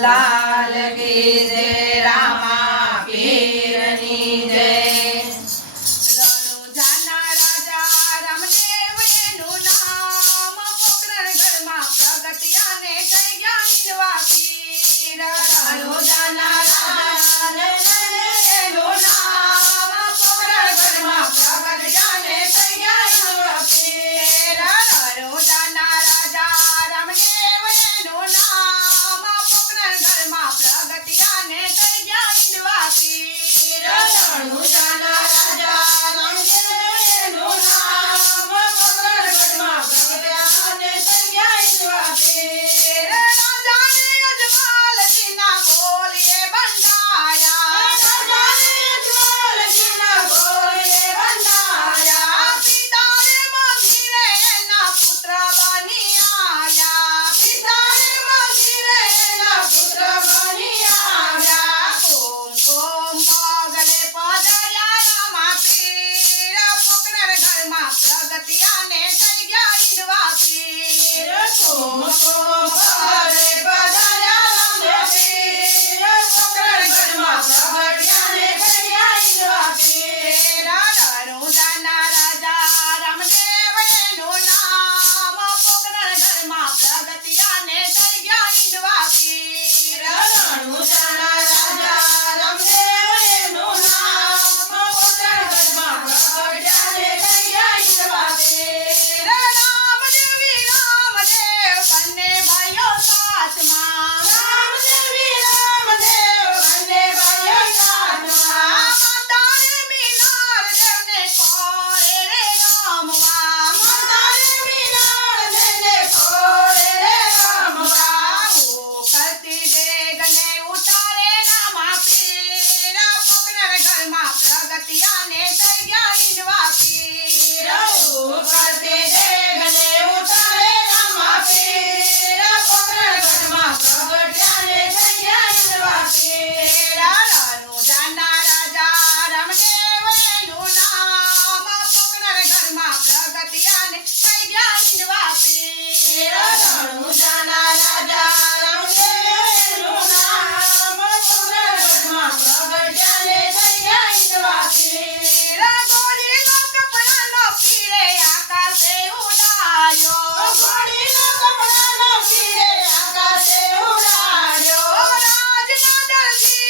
લાલ કી જય રામા પિયાને થઈ ગયા ઇંદવા પે રણુ જાના રાજા રણુ દેવનો નામ સુરવરમાં પ્રગટ્યા ને થઈ ગયા ઇંદવા પે રગોડી નો કપડાનો પીરે આકાશે ઉડાયો ગોડી નો કપડાનો પીરે આકાશે ઉડાયો રાજના દર્દી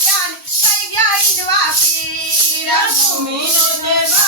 ત્યાં થઈ ગયા ઈંડવા પીર ભૂમિ નો દેવા